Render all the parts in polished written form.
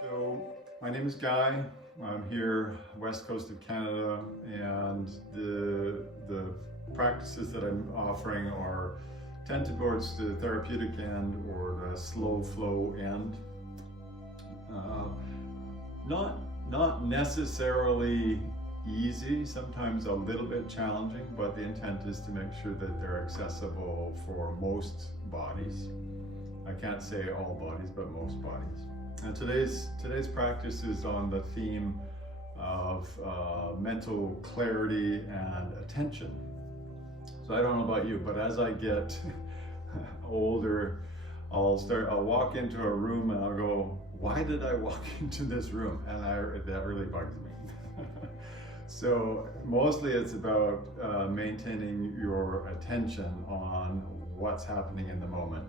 So my name is Guy. I'm here west coast of Canada, and the practices that I'm offering are tend towards the therapeutic end or the slow flow end. Not necessarily easy, sometimes a little bit challenging, but the intent is to make sure that they're accessible for most bodies. I can't say all bodies, but most bodies. And today's practice is on the theme of mental clarity and attention. So I don't know about you, but as I get older, I'll walk into a room and I'll go, why did I walk into this room? And that really bugs me. So mostly it's about maintaining your attention on what's happening in the moment.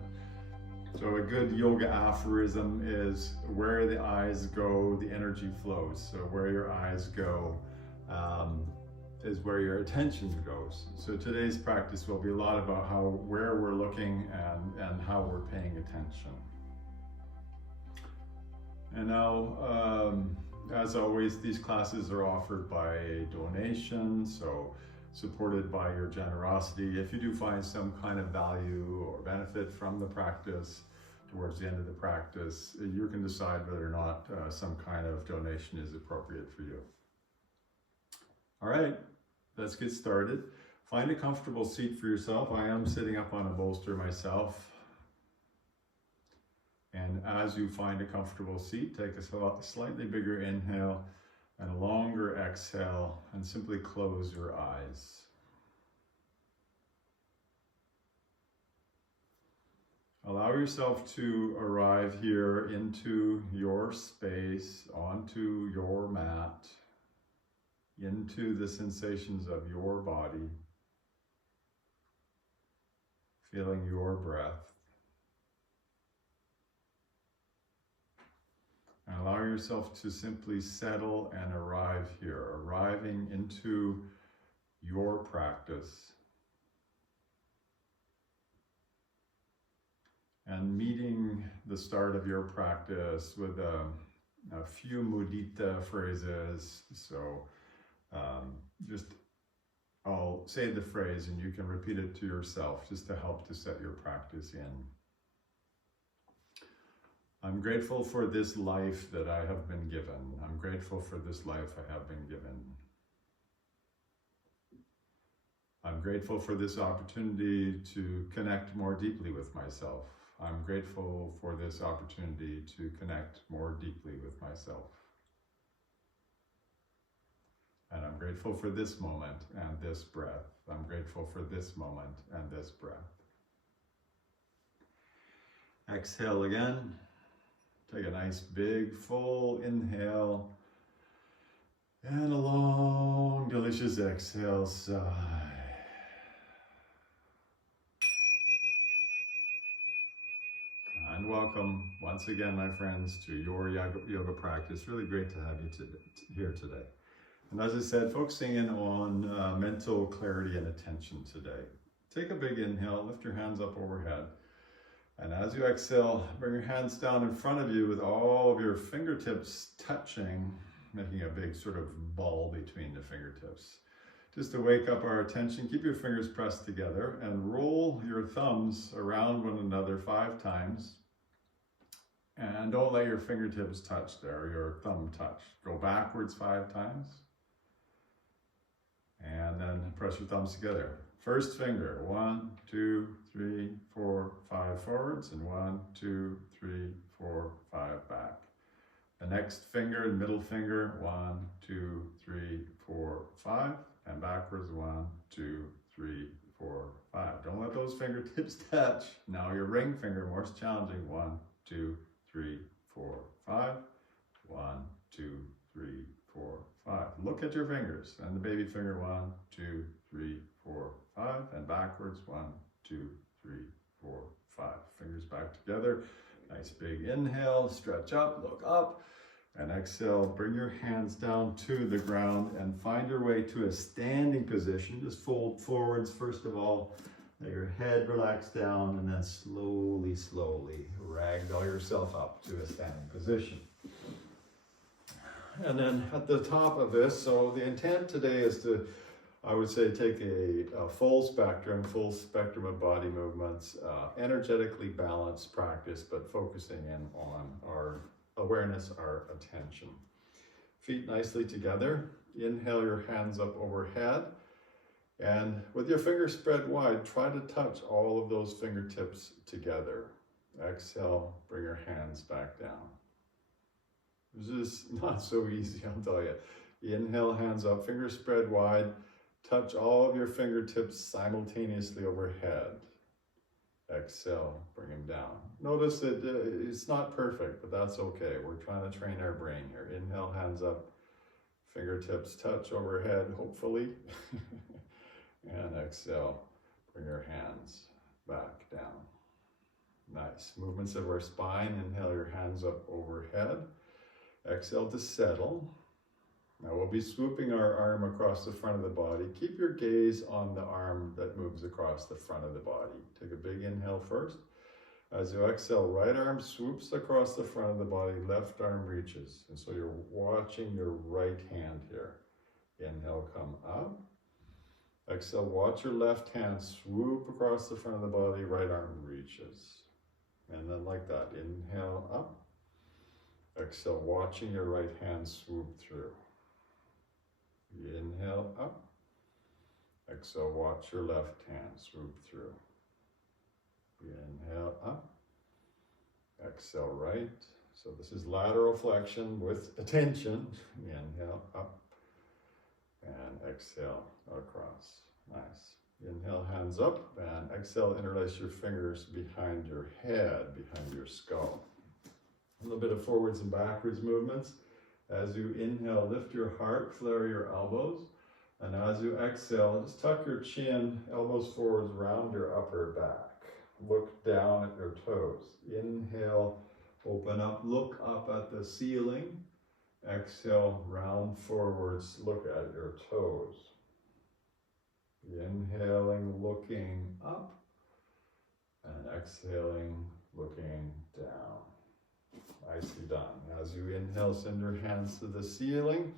So a good yoga aphorism is, where the eyes go, the energy flows. So where your eyes go is where your attention goes. So today's practice will be a lot about where we're looking and how we're paying attention. And now, as always, these classes are offered by donation, so supported by your generosity. If you do find some kind of value or benefit from the practice towards the end of the practice, you can decide whether or not some kind of donation is appropriate for you. All right, let's get started. Find a comfortable seat for yourself. I am sitting up on a bolster myself. And as you find a comfortable seat, take a slightly bigger inhale and a longer exhale, and simply close your eyes. Allow yourself to arrive here into your space, onto your mat, into the sensations of your body, feeling your breath. And allow yourself to simply settle and arrive here, arriving into your practice. And meeting the start of your practice with a few mudita phrases. So I'll say the phrase and you can repeat it to yourself just to help to set your practice in. I'm grateful for this life that I have been given. I'm grateful for this life I have been given. I'm grateful for this opportunity to connect more deeply with myself. I'm grateful for this opportunity to connect more deeply with myself. And I'm grateful for this moment and this breath. I'm grateful for this moment and this breath. Exhale again. Take a nice big full inhale and a long delicious exhale, sigh. And welcome once again, my friends, to your yoga practice. Really great to have you here today. And as I said, focusing in on mental clarity and attention today. Take a big inhale, lift your hands up overhead. And as you exhale, bring your hands down in front of you with all of your fingertips touching, making a big sort of ball between the fingertips. Just to wake up our attention, keep your fingers pressed together and roll your thumbs around one another 5 times. And don't let your fingertips touch there, your thumb touch. Go backwards 5 times. And then press your thumbs together. First finger, 1, 2, 3, 4, 5 forwards, and 1, 2, 3, 4, 5 back. The next finger and middle finger, 1, 2, 3, 4, 5, and backwards, 1, 2, 3, 4, 5. Don't let those fingertips touch. Now your ring finger, more challenging, 1, 2, 3, 4, 5, 1, 2, 3, 4, 5. Look at your fingers, and the baby finger, 1, 2, 3, 4, 5, and backwards, 1, 2, 3, 4, 5. Fingers back together. Nice big inhale, stretch up, look up, and exhale. Bring your hands down to the ground and find your way to a standing position. Just fold forwards first of all. Let your head relax down, and then slowly ragdoll yourself up to a standing position. And then at the top of this, so the intent today is to, I would say, take a full spectrum of body movements, energetically balanced practice, but focusing in on our awareness, our attention. Feet nicely together. Inhale your hands up overhead. And with your fingers spread wide, try to touch all of those fingertips together. Exhale, bring your hands back down. This is not so easy, I'll tell you. Inhale, hands up, fingers spread wide. Touch all of your fingertips simultaneously overhead. Exhale, bring them down. Notice that it's not perfect, but that's okay. We're trying to train our brain here. Inhale, hands up, fingertips touch overhead, hopefully. And exhale, bring your hands back down. Nice. Movements of our spine. Inhale your hands up overhead. Exhale to settle. Now we'll be swooping our arm across the front of the body. Keep your gaze on the arm that moves across the front of the body. Take a big inhale first. As you exhale, right arm swoops across the front of the body, left arm reaches. And so you're watching your right hand here. Inhale, come up. Exhale, watch your left hand swoop across the front of the body, right arm reaches. And then like that, inhale up. Exhale, watching your right hand swoop through. Inhale up. Exhale, watch your left hand swoop through. Inhale up. Exhale right. So this is lateral flexion with attention. Inhale up. And exhale across. Nice. Inhale, hands up, and exhale, interlace your fingers behind your head, behind your skull. A little bit of forwards and backwards movements. As you inhale, lift your heart, flare your elbows. And as you exhale, just tuck your chin, elbows forwards, round your upper back. Look down at your toes. Inhale, open up, look up at the ceiling. Exhale, round forwards, look at your toes. Inhaling, looking up, and exhaling, looking down. Nicely done. As you inhale, send your hands to the ceiling.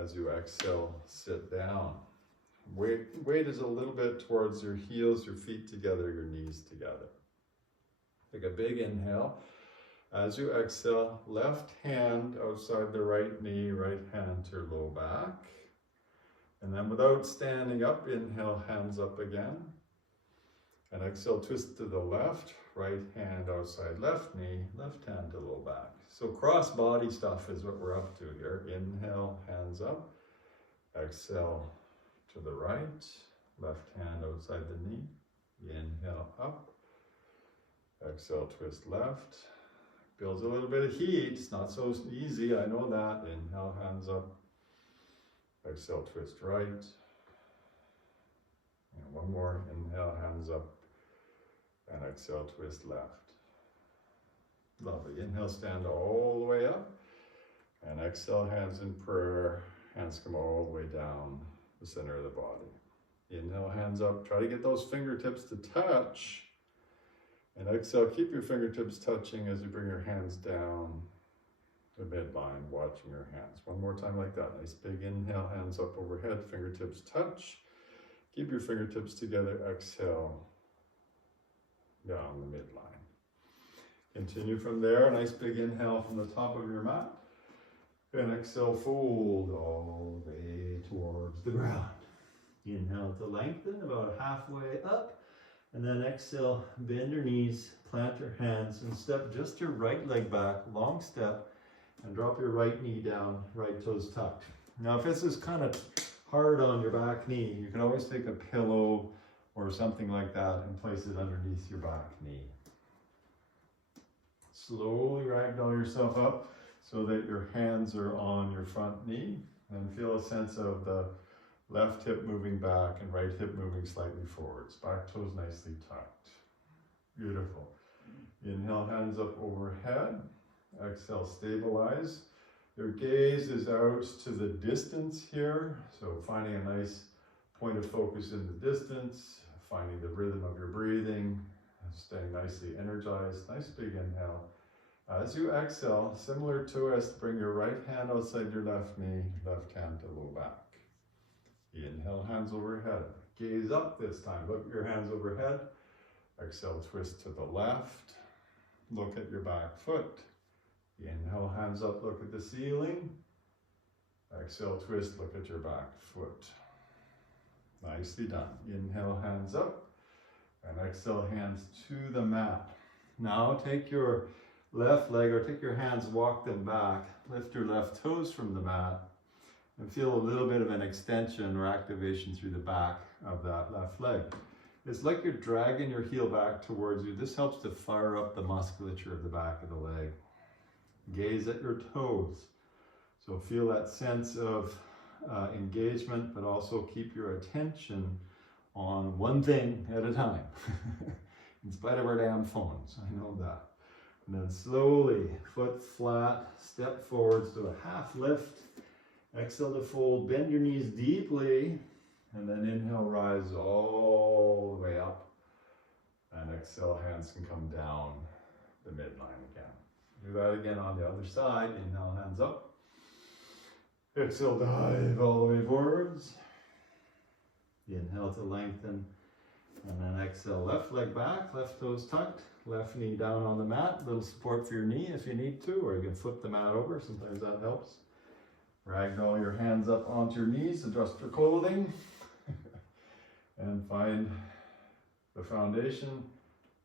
As you exhale, sit down. Weight is a little bit towards your heels, your feet together, your knees together. Take a big inhale. As you exhale, left hand outside the right knee, right hand to your low back. And then without standing up, inhale, hands up again. And exhale, twist to the left, right hand outside left knee, left hand to low back. So cross body stuff is what we're up to here. Inhale, hands up. Exhale to the right, left hand outside the knee. Inhale up. Exhale, twist left. Builds a little bit of heat. It's not so easy, I know that. Inhale, hands up. Exhale, twist right. And one more. Inhale, hands up. And exhale, twist left. Lovely. Inhale, stand all the way up. And exhale, hands in prayer. Hands come all the way down the center of the body. Inhale, hands up. Try to get those fingertips to touch. And exhale, keep your fingertips touching as you bring your hands down the midline, watching your hands. One more time like that. Nice big inhale, hands up overhead, fingertips touch. Keep your fingertips together, exhale, down the midline. Continue from there, nice big inhale from the top of your mat. And exhale, fold all the way towards the ground. Inhale to lengthen, about halfway up. And then exhale, bend your knees, plant your hands, and step just your right leg back, long step, and drop your right knee down, right toes tucked. Now, if this is kind of hard on your back knee, you can always take a pillow or something like that and place it underneath your back knee. Slowly ragdoll yourself up so that your hands are on your front knee, and feel a sense of the left hip moving back and right hip moving slightly forwards. Back toes nicely tucked. Beautiful. Inhale, hands up overhead. Exhale, stabilize. Your gaze is out to the distance here. So finding a nice point of focus in the distance, finding the rhythm of your breathing, staying nicely energized. Nice big inhale. As you exhale, similar twist, bring your right hand outside your left knee, left hand to low back. Inhale, hands overhead. Gaze up this time. Look at your hands overhead. Exhale, twist to the left. Look at your back foot. Inhale, hands up, look at the ceiling. Exhale, twist, look at your back foot. Nicely done. Inhale, hands up. And exhale, hands to the mat. Now take your left leg, or take your hands, walk them back. Lift your left toes from the mat. And feel a little bit of an extension or activation through the back of that left leg. It's like you're dragging your heel back towards you. This helps to fire up the musculature of the back of the leg. Gaze at your toes. So feel that sense of engagement, but also keep your attention on one thing at a time. In spite of our damn phones, I know that. And then slowly, foot flat, step forwards to a half lift. Exhale to fold, bend your knees deeply, and then inhale, rise all the way up. And exhale, hands can come down the midline again. Do that again on the other side. Inhale, hands up. Exhale, dive all the way forwards. Inhale to lengthen. And then exhale, left leg back, left toes tucked, left knee down on the mat. A little support for your knee if you need to, or you can flip the mat over. Sometimes that helps. Ragdoll your hands up onto your knees, adjust your clothing, and find the foundation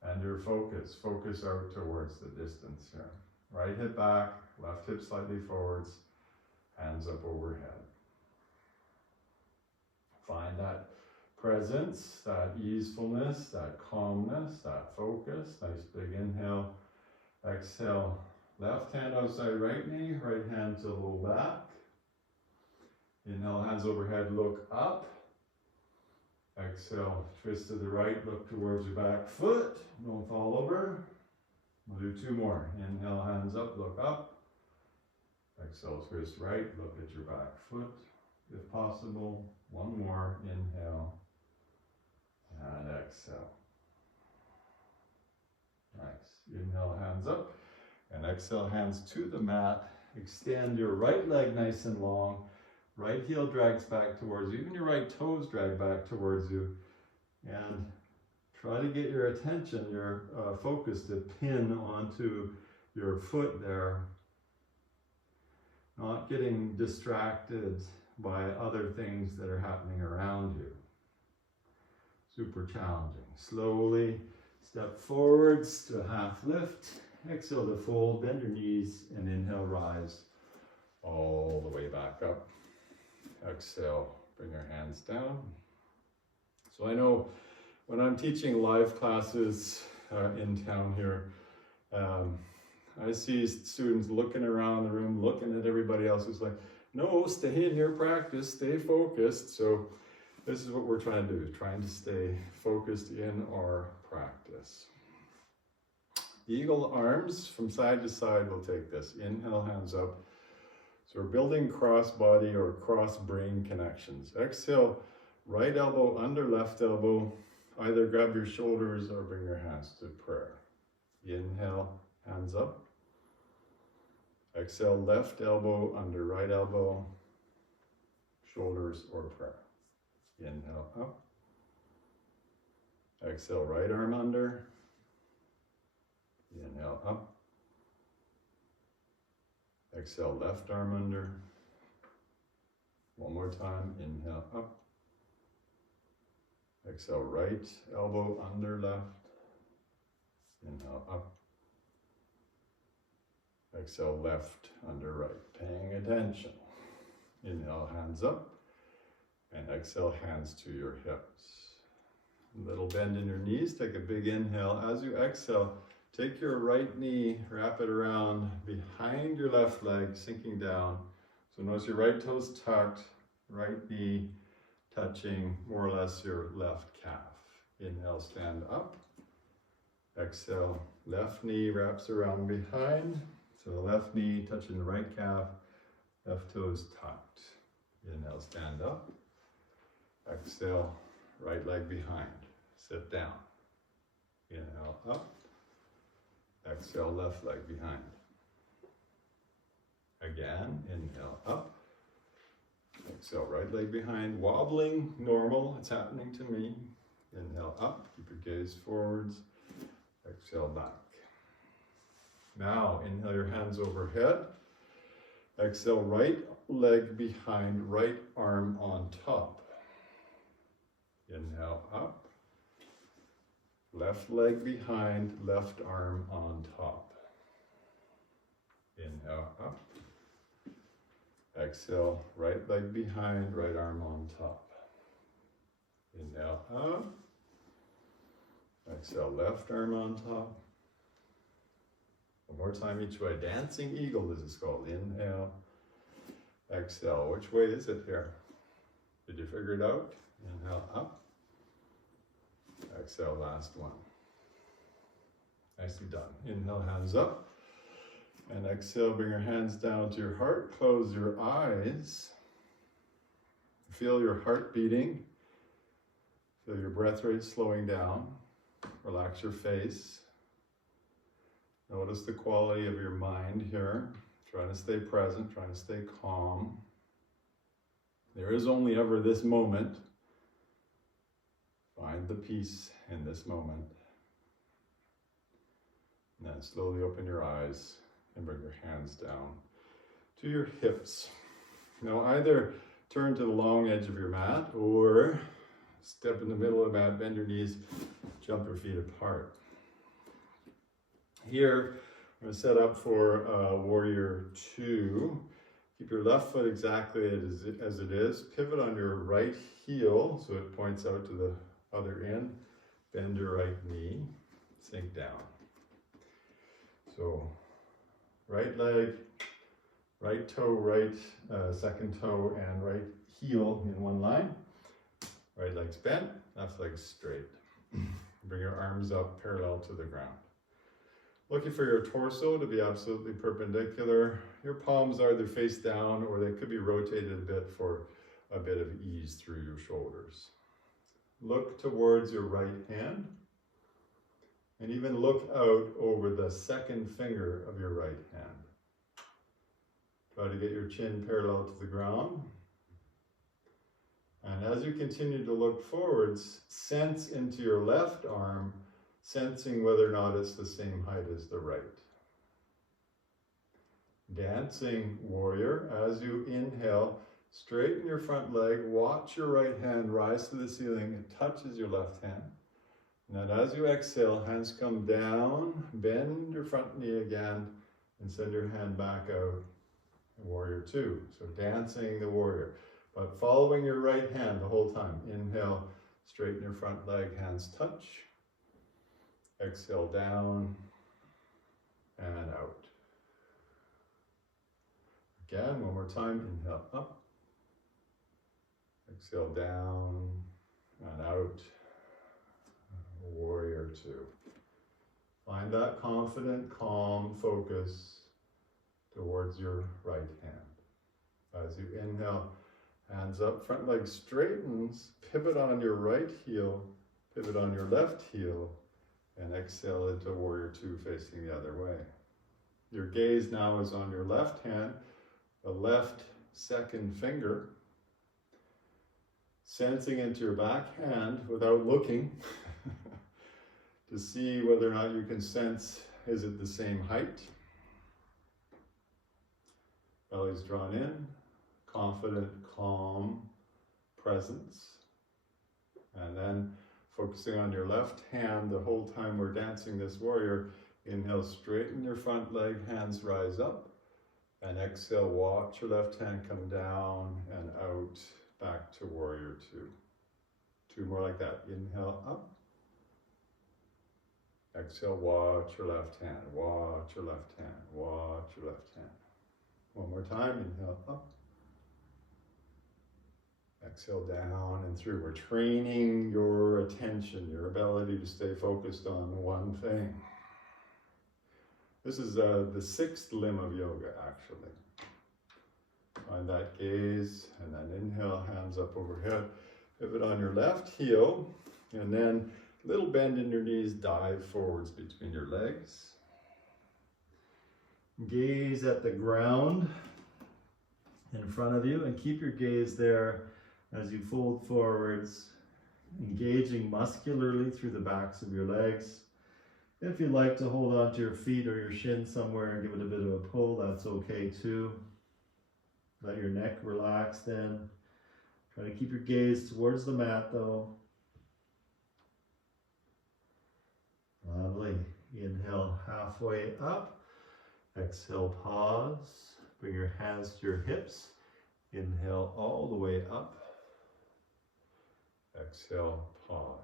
and your focus. Focus out towards the distance here. Right hip back, left hip slightly forwards, hands up overhead. Find that presence, that easefulness, that calmness, that focus. Nice big inhale. Exhale, left hand outside right knee, right hand to low back. Inhale, hands overhead, look up. Exhale, twist to the right, look towards your back foot. Don't fall over. We'll do two more. Inhale, hands up, look up. Exhale, twist right, look at your back foot. If possible, one more. Inhale and exhale. Nice. Inhale, hands up, and exhale, hands to the mat. Extend your right leg nice and long. Right heel drags back towards you. Even your right toes drag back towards you. And try to get your attention, your focus to pin onto your foot there. Not getting distracted by other things that are happening around you. Super challenging. Slowly step forwards to a half lift. Exhale to fold, bend your knees, and inhale, rise all the way back up. Exhale, bring your hands down. So I know when I'm teaching live classes in town here, I see students looking around the room, looking at everybody else who's like, no, stay in your practice, stay focused. So this is what we're trying to do, trying to stay focused in our practice. Eagle arms from side to side, we'll take this. Inhale, hands up. So we're building cross body or cross brain connections. Exhale, right elbow under left elbow. Either grab your shoulders or bring your hands to prayer. Inhale, hands up. Exhale, left elbow under right elbow, shoulders or prayer. Inhale, up. Exhale, right arm under. Inhale, up. Exhale, left arm under. One more time, inhale, up. Exhale, right elbow under left. Inhale, up. Exhale, left under right. Paying attention. Inhale, hands up. And exhale, hands to your hips. A little bend in your knees. Take a big inhale. As you exhale, take your right knee, wrap it around behind your left leg, sinking down. So notice your right toes tucked, right knee touching more or less your left calf. Inhale, stand up. Exhale, left knee wraps around behind. So the left knee touching the right calf, left toes tucked. Inhale, stand up. Exhale, right leg behind. Sit down. Inhale, up. Exhale, left leg behind. Again, inhale up. Exhale, right leg behind, wobbling, normal, it's happening to me. Inhale up, keep your gaze forwards. Exhale back. Now, inhale your hands overhead. Exhale, right leg behind, right arm on top. Inhale up. Left leg behind, left arm on top. Inhale up. Exhale, right leg behind, right arm on top. Inhale up. Exhale, left arm on top. One more time each way. Dancing eagle, this is called. Inhale. Exhale. Which way is it here? Did you figure it out? Inhale up. Exhale, last one. Nicely done. Inhale, hands up. And exhale, bring your hands down to your heart. Close your eyes. Feel your heart beating. Feel your breath rate slowing down. Relax your face. Notice the quality of your mind here. Trying to stay present, trying to stay calm. There is only ever this moment. Find the peace in this moment. And then slowly open your eyes and bring your hands down to your hips. Now either turn to the long edge of your mat or step in the middle of the mat, bend your knees, jump your feet apart. Here, I'm going to set up for Warrior 2. Keep your left foot exactly as it is. Pivot on your right heel so it points out to the other end. Bend your right knee, sink down. So, right leg, right toe, right second toe, and right heel in one line. Right leg's bent, left leg's straight. Bring your arms up parallel to the ground. Looking for your torso to be absolutely perpendicular. Your palms are either face down or they could be rotated a bit for a bit of ease through your shoulders. Look towards your right hand and even look out over the second finger of your right hand. Try to get your chin parallel to the ground. And as you continue to look forwards, sense into your left arm, sensing whether or not it's the same height as the right. Dancing warrior, as you inhale, straighten your front leg, watch your right hand rise to the ceiling, it touches your left hand. And then as you exhale, hands come down, bend your front knee again, and send your hand back out. Warrior 2, so dancing the warrior. But following your right hand the whole time. Inhale, straighten your front leg, hands touch. Exhale down and out. Again, one more time. Inhale up. Exhale down and out. Warrior 2. Find that confident, calm focus towards your right hand. As you inhale, hands up, front leg straightens, pivot on your right heel, pivot on your left heel, and exhale into Warrior 2 facing the other way. Your gaze now is on your left hand, the left second finger, sensing into your back hand without looking to see whether or not you can sense, is it the same height? Belly's drawn in, confident, calm presence. And then focusing on your left hand the whole time we're dancing this warrior. Inhale, straighten your front leg, hands rise up. And exhale, watch your left hand come down and out, back to Warrior 2. 2 more like that. Inhale, up. Exhale, watch your left hand, watch your left hand, watch your left hand. One more time, inhale, up. Exhale, down and through. We're training your attention, your ability to stay focused on one thing. This is the 6th limb of yoga, actually. Find that gaze, and then inhale, hands up overhead. Pivot on your left heel, and then little bend in your knees, dive forwards between your legs. Gaze at the ground in front of you and keep your gaze there as you fold forwards, engaging muscularly through the backs of your legs. If you'd like to hold on to your feet or your shin somewhere and give it a bit of a pull, that's okay too. Let your neck relax then. Try to keep your gaze towards the mat though. Lovely. Inhale halfway up. Exhale, pause. Bring your hands to your hips. Inhale all the way up. Exhale, pause.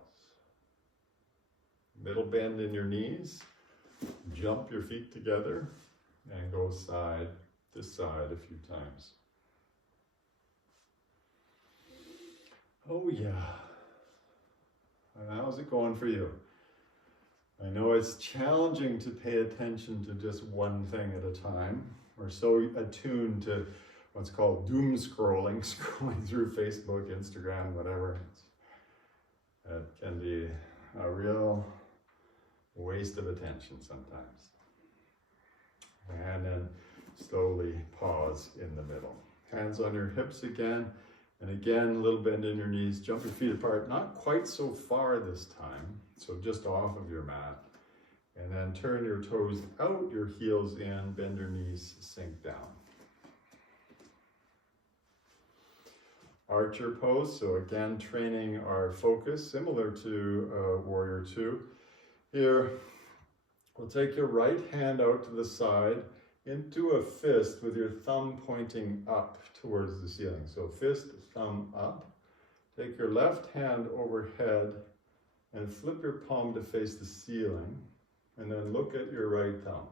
Middle bend in your knees. Jump your feet together and go side to side a few times. Oh yeah. And how's it going for you? I know it's challenging to pay attention to just one thing at a time. We're so attuned to what's called doom scrolling, scrolling through Facebook, Instagram, whatever. It can be a real waste of attention sometimes. And then slowly pause in the middle. Hands on your hips again. And again, a little bend in your knees. Jump your feet apart, not quite so far this time. So just off of your mat. And then turn your toes out, your heels in, bend your knees, sink down. Archer pose, so again, training our focus, similar to Warrior 2. Here, we'll take your right hand out to the side into a fist with your thumb pointing up towards the ceiling. So fist, thumb up. Take your left hand overhead and flip your palm to face the ceiling, and then look at your right thumb.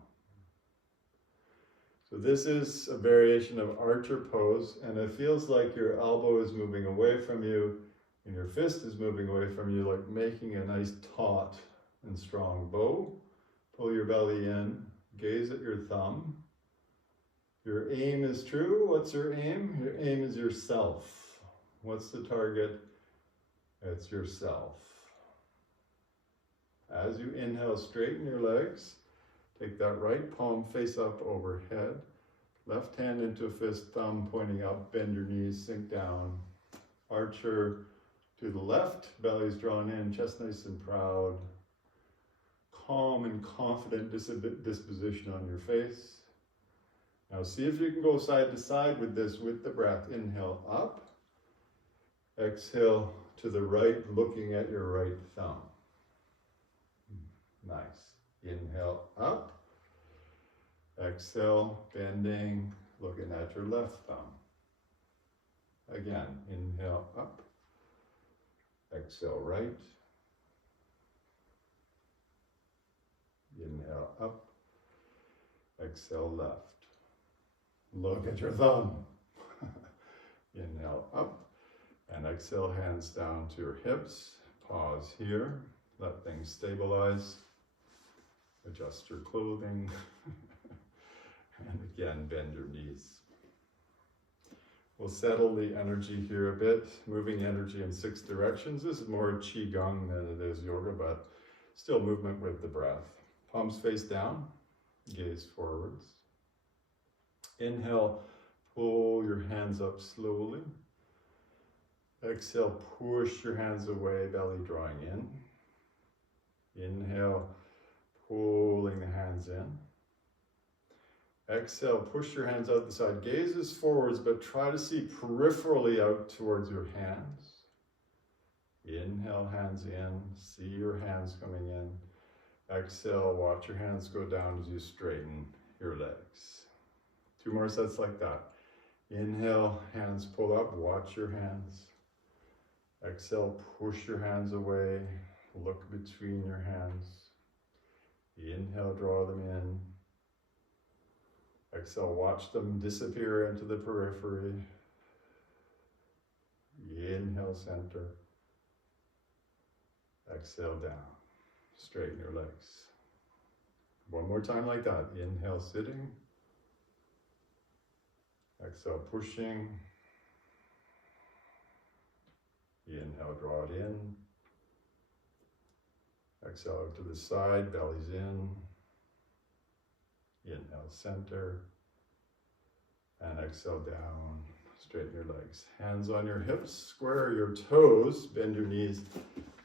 So this is a variation of Archer pose, and it feels like your elbow is moving away from you, and your fist is moving away from you, like making a nice taut and strong bow. Pull your belly in, gaze at your thumb. Your aim is true. What's your aim? Your aim is yourself. What's the target? It's yourself. As you inhale, straighten your legs. Take that right palm face up overhead. Left hand into a fist, thumb pointing up, bend your knees, sink down. Archer to the left, belly's drawn in, chest nice and proud. Calm and confident disposition on your face. Now see if you can go side to side with this with the breath. Inhale up. Exhale to the right, looking at your right thumb. Nice. Inhale up. Exhale, bending, looking at your left thumb. Again, inhale up. Exhale right. Inhale up. Exhale left. Look at your thumb. Inhale up. And exhale, hands down to your hips. Pause here. Let things stabilize. Adjust your clothing. And again, bend your knees. We'll settle the energy here a bit, moving energy in 6 directions. This is more Qigong than it is yoga, but still movement with the breath. Palms face down, gaze forwards. Inhale, pull your hands up slowly. Exhale, push your hands away, belly drawing in. Inhale, pulling the hands in. Exhale, push your hands out the side. Gazes forwards, but try to see peripherally out towards your hands. Inhale, hands in. See your hands coming in. Exhale, watch your hands go down as you straighten your legs. 2 more sets like that. Inhale, hands pull up, watch your hands. Exhale, push your hands away, look between your hands. Inhale, draw them in. Exhale, watch them disappear into the periphery. Inhale, center. Exhale, down. Straighten your legs. 1 more time like that. Inhale, sitting. Exhale, pushing. Inhale, draw it in. Exhale to the side, belly's in. Inhale, center. And exhale down. Straighten your legs. Hands on your hips, square your toes, bend your knees,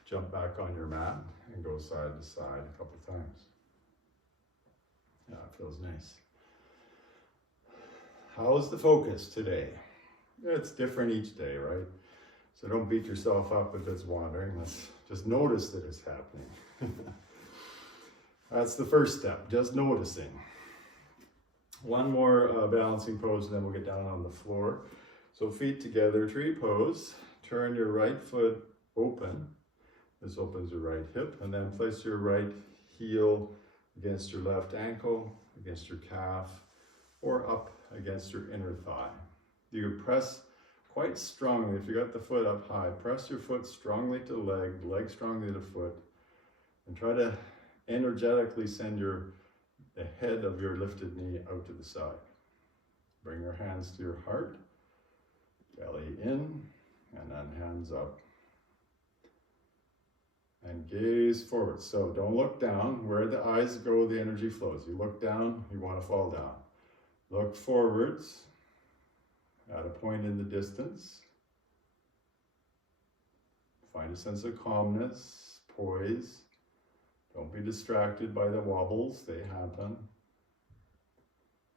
jump back on your mat, and go side to side a couple times. Yeah, it feels nice. How's the focus today? It's different each day, right? So don't beat yourself up if it's wandering. Let's just notice that it's happening. That's the first step, just noticing. One more balancing pose, and then we'll get down on the floor. So feet together, tree pose. Turn your right foot open. This opens your right hip, and then place your right heel against your left ankle, against your calf, or up against your inner thigh. You press quite strongly. If you got the foot up high, press your foot strongly to the leg strongly to foot, and try to energetically send the head of your lifted knee out to the side. Bring your hands to your heart, belly in, and then hands up. And gaze forward. So don't look down. Where the eyes go, the energy flows. You look down, you want to fall down. Look forwards at a point in the distance. Find a sense of calmness, poise. Don't be distracted by the wobbles, they happen.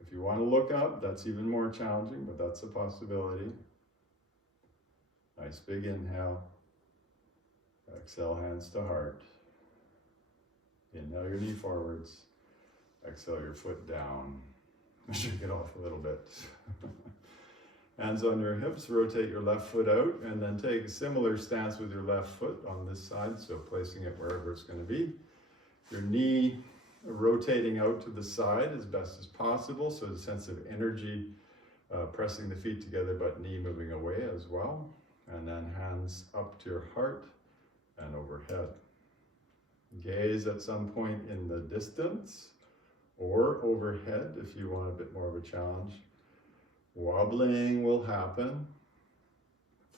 If you want to look up, that's even more challenging, but that's a possibility. Nice big inhale. Exhale, hands to heart. Inhale your knee forwards. Exhale your foot down. Shake it off a little bit. Hands on your hips, rotate your left foot out, and then take a similar stance with your left foot on this side, so placing it wherever it's going to be. Your knee rotating out to the side as best as possible, so a sense of energy pressing the feet together, but knee moving away as well. And then hands up to your heart and overhead. Gaze at some point in the distance or overhead if you want a bit more of a challenge. Wobbling will happen.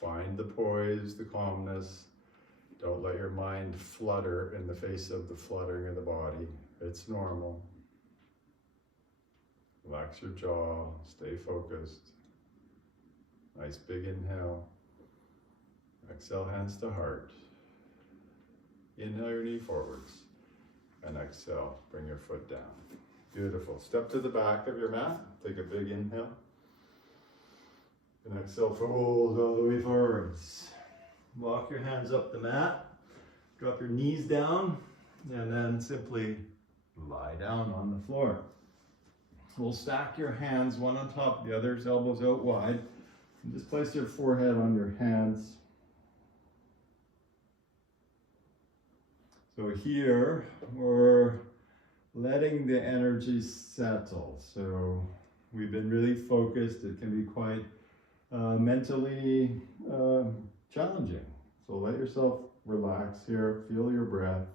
Find the poise, the calmness. Don't let your mind flutter in the face of the fluttering of the body. It's normal. Relax your jaw, stay focused. Nice big inhale. Exhale, hands to heart. Inhale your knee forwards. And exhale, bring your foot down. Beautiful. Step to the back of your mat. Take a big inhale. And exhale, fold all the way forwards. Walk your hands up the mat. Drop your knees down. And then simply lie down on the floor. We'll stack your hands one on top of the others, elbows out wide. And just place your forehead on your hands. So here, we're letting the energy settle. So we've been really focused. It can be quite mentally challenging. So let yourself relax here. Feel your breath.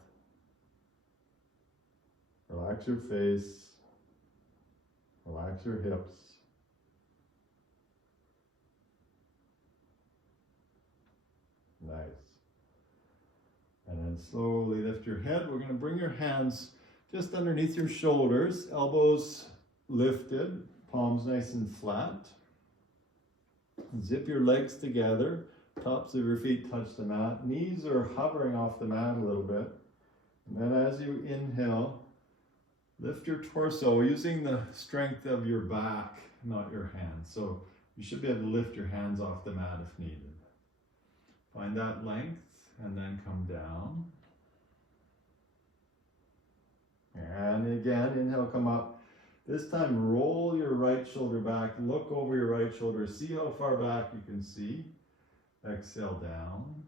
Relax your face. Relax your hips. Nice. And then slowly lift your head. We're going to bring your hands just underneath your shoulders, elbows lifted, palms nice and flat. Zip your legs together, tops of your feet touch the mat, knees are hovering off the mat a little bit. And then as you inhale, lift your torso using the strength of your back, not your hands. So you should be able to lift your hands off the mat if needed. Find that length and then come down. And again, inhale, come up. This time, roll your right shoulder back, look over your right shoulder, see how far back you can see. Exhale down.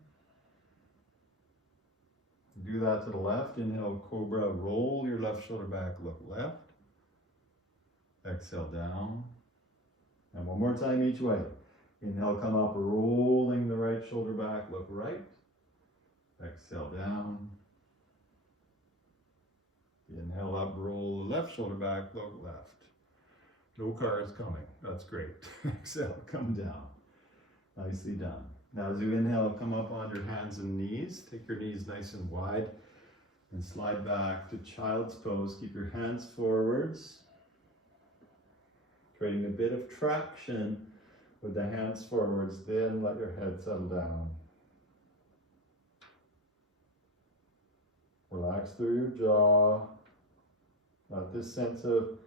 Do that to the left. Inhale, cobra, roll your left shoulder back, look left. Exhale down. And one more time each way. Inhale, come up, rolling the right shoulder back, look right. Exhale down. Inhale up, roll the left shoulder back, look left. No cars coming, that's great. Exhale, come down. Nicely done. Now as you inhale, come up on your hands and knees. Take your knees nice and wide and slide back to child's pose. Keep your hands forwards. creating a bit of traction with the hands forwards, then let your head settle down. Relax through your jaw. Let this sense of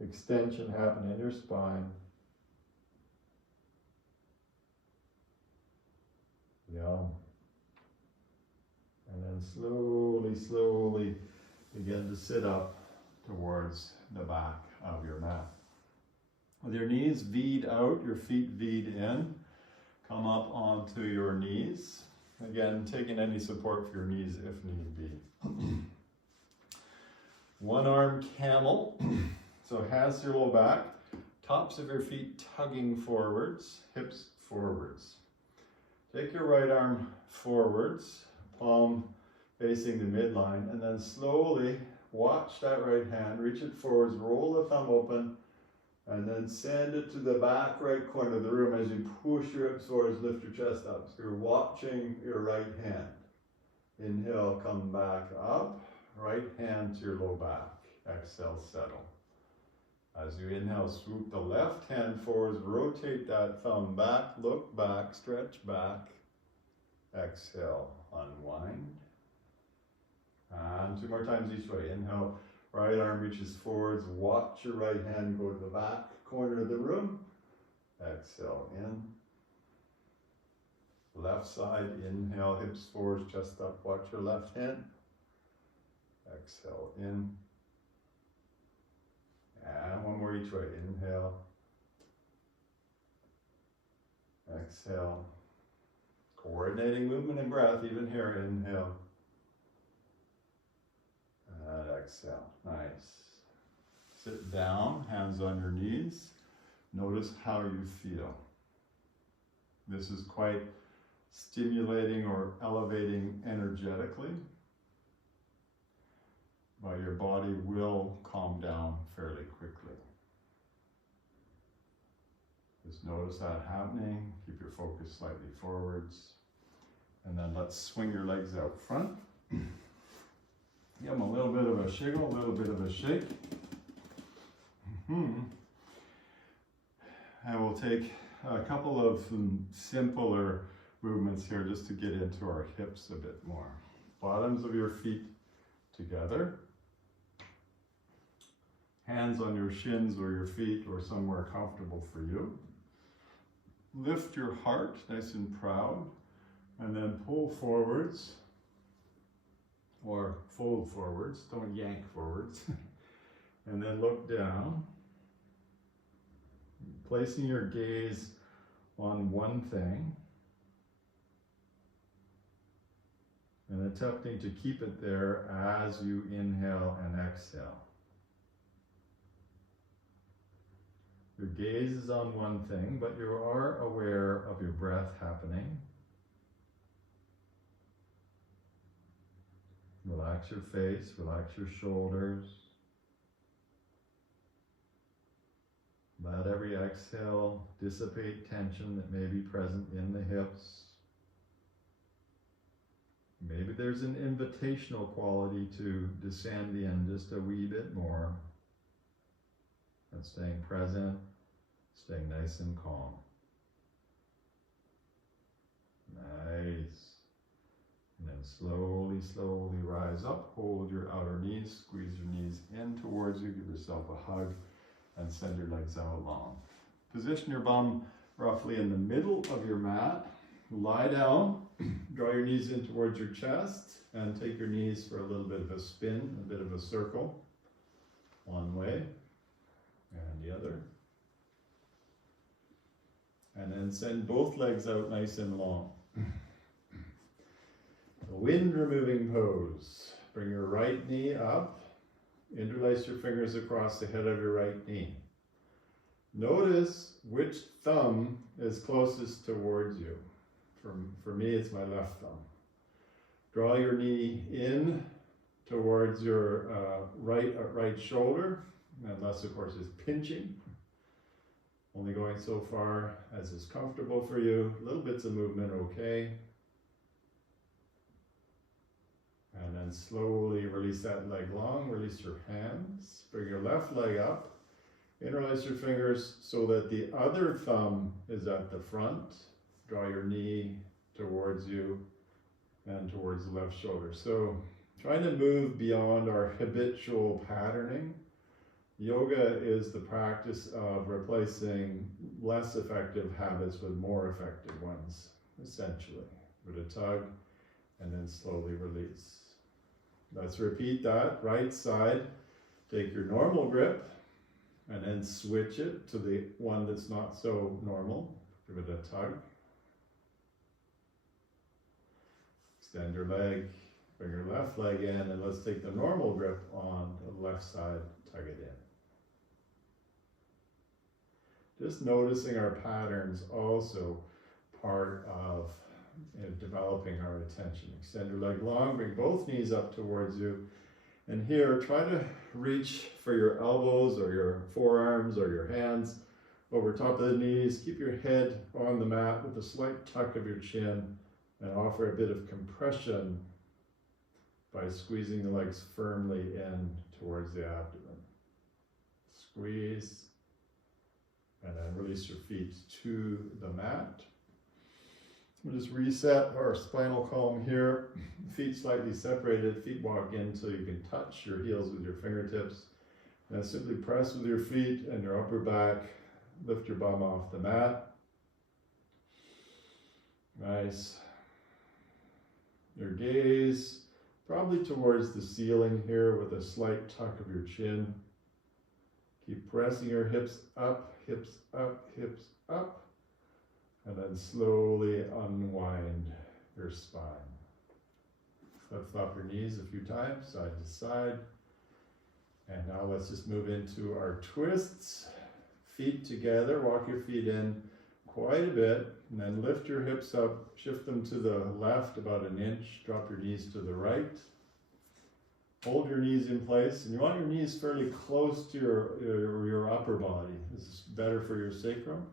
extension happen in your spine. Yum. And then slowly, slowly begin to sit up towards the back of your mat. With your knees V'd out, your feet V'd in, come up onto your knees. Again, taking any support for your knees if need be. One arm camel, so hands to your low back, tops of your feet tugging forwards, hips forwards. Take your right arm forwards, palm facing the midline, and then slowly watch that right hand, reach it forwards, roll the thumb open, and then send it to the back right corner of the room as you push your hips forwards, lift your chest up. So you're watching your right hand. Inhale, come back up, right hand to your low back. Exhale, settle. As you inhale, swoop the left hand forwards, rotate that thumb back, look back, stretch back. Exhale, unwind. And 2 more times each way. Inhale, right arm reaches forwards, watch your right hand go to the back corner of the room. Exhale in. Left side, inhale, hips forwards, chest up, watch your left hand. Exhale in. And 1 more each way. Inhale. Exhale. Coordinating movement and breath, even here. Inhale. And exhale. Nice. Sit down, hands on your knees. Notice how you feel. This is quite stimulating or elevating energetically, but your body will calm down fairly quickly. Just notice that happening. Keep your focus slightly forwards. And then let's swing your legs out front. Give them a little bit of a shiggle, a little bit of a shake. And we'll take a couple of simpler movements here just to get into our hips a bit more. Bottoms of your feet together. Hands on your shins or your feet or somewhere comfortable for you. Lift your heart nice and proud, and then pull forwards or fold forwards, don't yank forwards. And then look down, placing your gaze on one thing and attempting to keep it there as you inhale and exhale. Your gaze is on one thing, but you are aware of your breath happening. Relax your face, relax your shoulders. Let every exhale dissipate tension that may be present in the hips. Maybe there's an invitational quality to descend in just a wee bit more. And staying present, staying nice and calm. Nice. And then slowly, slowly rise up. Hold your outer knees, squeeze your knees in towards you, give yourself a hug, and send your legs out long. Position your bum roughly in the middle of your mat. Lie down, draw your knees in towards your chest, and take your knees for a little bit of a spin, a bit of a circle. One way. And the other. And then send both legs out nice and long. The wind removing pose. Bring your right knee up. Interlace your fingers across the head of your right knee. Notice which thumb is closest towards you. For me, it's my left thumb. Draw your knee in towards your right shoulder. Unless, of course, it's pinching. Only going so far as is comfortable for you. Little bits of movement, okay. And then slowly release that leg long. Release your hands. Bring your left leg up. Interlace your fingers so that the other thumb is at the front. Draw your knee towards you and towards the left shoulder. So trying to move beyond our habitual patterning. Yoga is the practice of replacing less effective habits with more effective ones, essentially, with a tug and then slowly release. Let's repeat that. Right side, take your normal grip and then switch it to the one that's not so normal. Give it a tug. Extend your leg, bring your left leg in, and let's take the normal grip on the left side, tug it in. Just noticing our patterns also part of developing our attention. Extend your leg long, bring both knees up towards you. And here, try to reach for your elbows or your forearms or your hands over top of the knees. Keep your head on the mat with a slight tuck of your chin and offer a bit of compression by squeezing the legs firmly in towards the abdomen. Squeeze. And then release your feet to the mat. We'll just reset our spinal column here. Feet slightly separated. Feet walk in so you can touch your heels with your fingertips. And simply press with your feet and your upper back. Lift your bum off the mat. Nice. Your gaze probably towards the ceiling here with a slight tuck of your chin. Keep pressing your hips up, hips up, hips up. And then slowly unwind your spine. Flip-flop your knees a few times, side to side. And now let's just move into our twists. Feet together, walk your feet in quite a bit, and then lift your hips up, shift them to the left about an inch, drop your knees to the right. Hold your knees in place, and you want your knees fairly close to your upper body. This is better for your sacrum.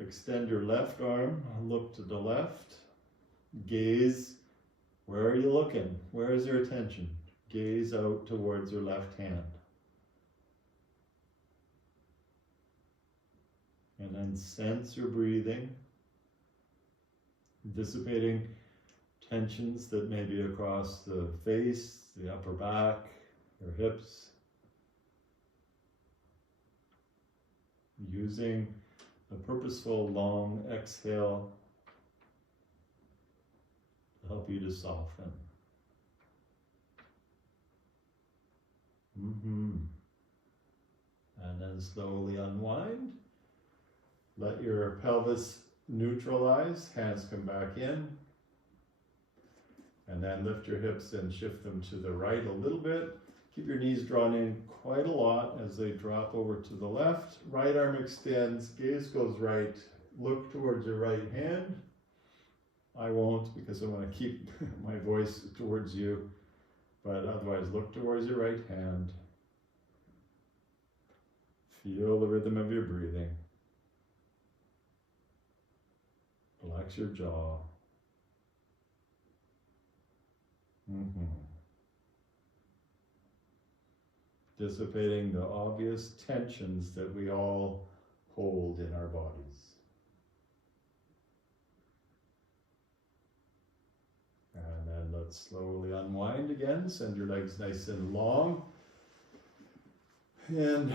Extend your left arm, look to the left. Gaze, where are you looking? Where is your attention? Gaze out towards your left hand. And then sense your breathing, dissipating tensions that may be across the face, the upper back, your hips. Using a purposeful long exhale to help you to soften. And then slowly unwind. Let your pelvis neutralize, hands come back in. And then lift your hips and shift them to the right a little bit. Keep your knees drawn in quite a lot as they drop over to the left. Right arm extends, gaze goes right. Look towards your right hand. I won't because I want to keep my voice towards you. But otherwise, look towards your right hand. Feel the rhythm of your breathing. Relax your jaw. Dissipating the obvious tensions that we all hold in our bodies. And then let's slowly unwind again. Send your legs nice and long. And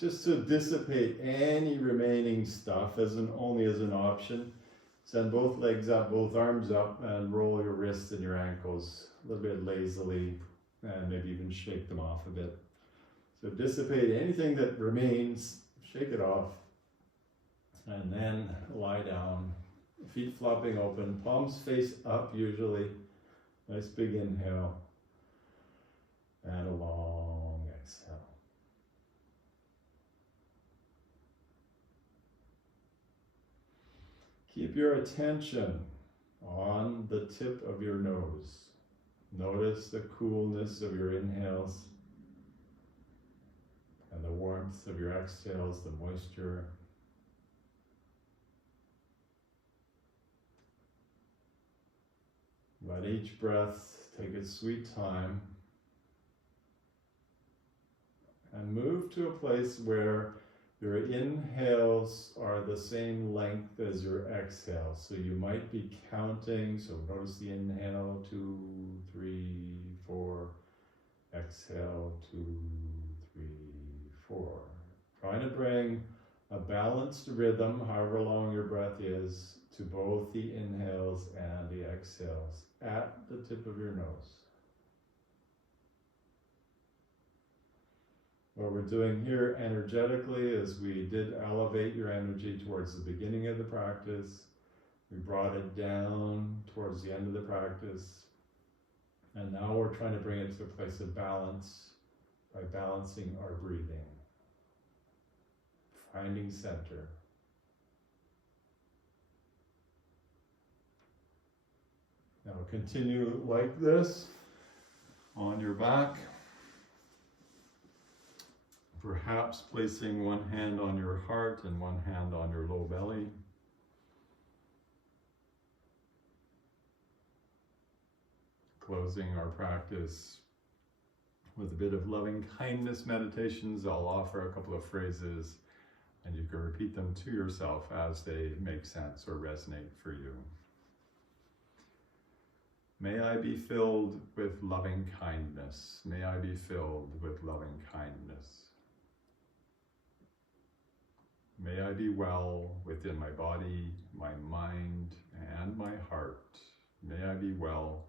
just to dissipate any remaining stuff only as an option, send both legs up, both arms up, and roll your wrists and your ankles a little bit lazily, and maybe even shake them off a bit. So dissipate anything that remains, shake it off, and then lie down, feet flopping open, palms face up usually. Nice big inhale, and a long exhale. Keep your attention on the tip of your nose. Notice the coolness of your inhales and the warmth of your exhales, the moisture. Let each breath take its sweet time and move to a place where Your inhales are the same length as your exhales. So you might be counting. So notice the inhale, 2, 3, 4. Exhale, 2, 3, 4. Trying to bring a balanced rhythm, however long your breath is, to both the inhales and the exhales at the tip of your nose. What we're doing here energetically is we did elevate your energy towards the beginning of the practice. We brought it down towards the end of the practice. And now we're trying to bring it to a place of balance by balancing our breathing. Finding center. Now continue like this on your back. Perhaps placing one hand on your heart and one hand on your low belly. Closing our practice with a bit of loving kindness meditations. I'll offer a couple of phrases and you can repeat them to yourself as they make sense or resonate for you. May I be filled with loving kindness. May I be filled with loving kindness. May I be well within my body, my mind, and my heart. May I be well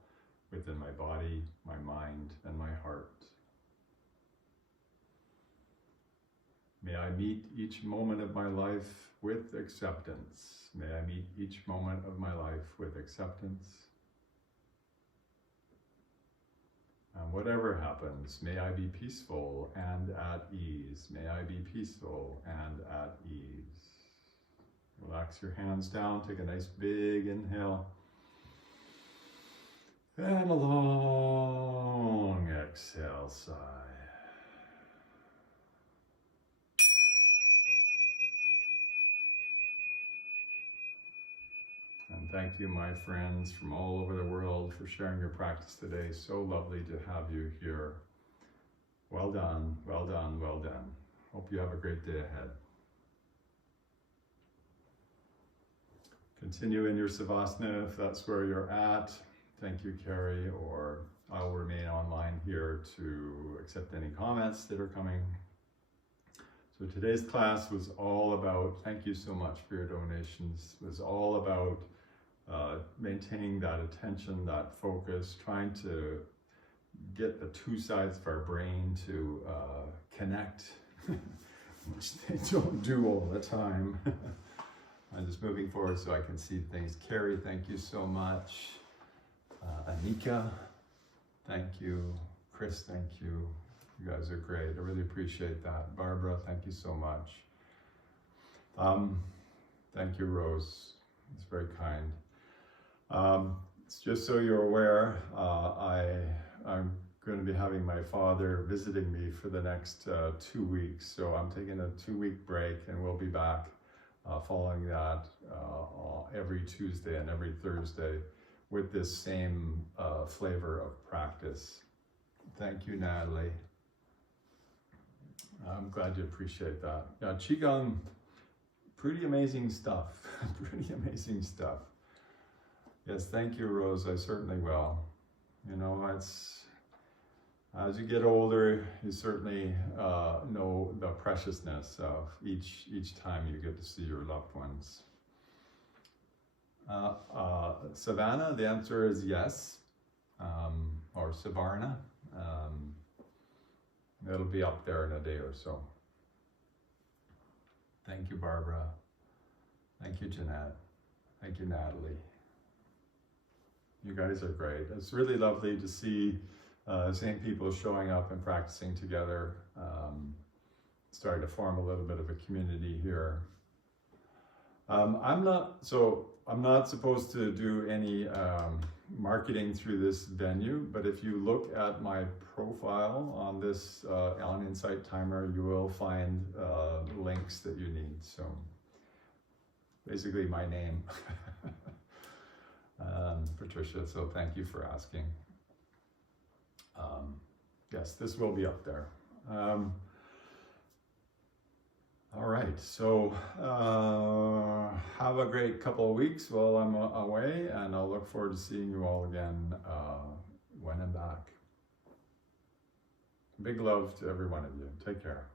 within my body, my mind, and my heart. May I meet each moment of my life with acceptance. May I meet each moment of my life with acceptance. And whatever happens, may I be peaceful and at ease. May I be peaceful and at ease. Relax your hands down, take a nice big inhale. And a long exhale, sigh. And thank you, my friends from all over the world, for sharing your practice today. So lovely to have you here. Well done, well done, well done. Hope you have a great day ahead. Continue in your Savasana if that's where you're at. Thank you, Carrie, or I'll remain online here to accept any comments that are coming. So today's class was all about, thank you so much for your donations, was all about maintaining that attention, that focus, trying to get the two sides of our brain to connect, which they don't do all the time. I'm just moving forward so I can see things. Carrie, thank you so much. Anika, thank you. Chris, thank you. You guys are great. I really appreciate that. Barbara, thank you so much. Thank you, Rose. It's very kind. Just so you're aware, I'm going to be having my father visiting me for the next 2 weeks. So I'm taking a 2-week break and we'll be back following that every Tuesday and every Thursday with this same flavor of practice. Thank you, Natalie. I'm glad you appreciate that. Yeah, Qigong, pretty amazing stuff. Pretty amazing stuff. Yes, thank you, Rose. I certainly will. You know, it's as you get older, you certainly know the preciousness of each time you get to see your loved ones. Savannah, the answer is yes, or Savarna. It'll be up there in a day or so. Thank you, Barbara. Thank you, Jeanette. Thank you, Natalie. You guys are great. It's really lovely to see same people showing up and practicing together. Starting to form a little bit of a community here. I'm not supposed to do any marketing through this venue, but if you look at my profile on this on Insight Timer, you will find links that you need. So basically my name, Patricia, so thank you for asking. Yes, this will be up there. All right. right, so have a great couple of weeks while I'm away, and I'll look forward to seeing you all again when I'm back. Big love to every one of you. Take care.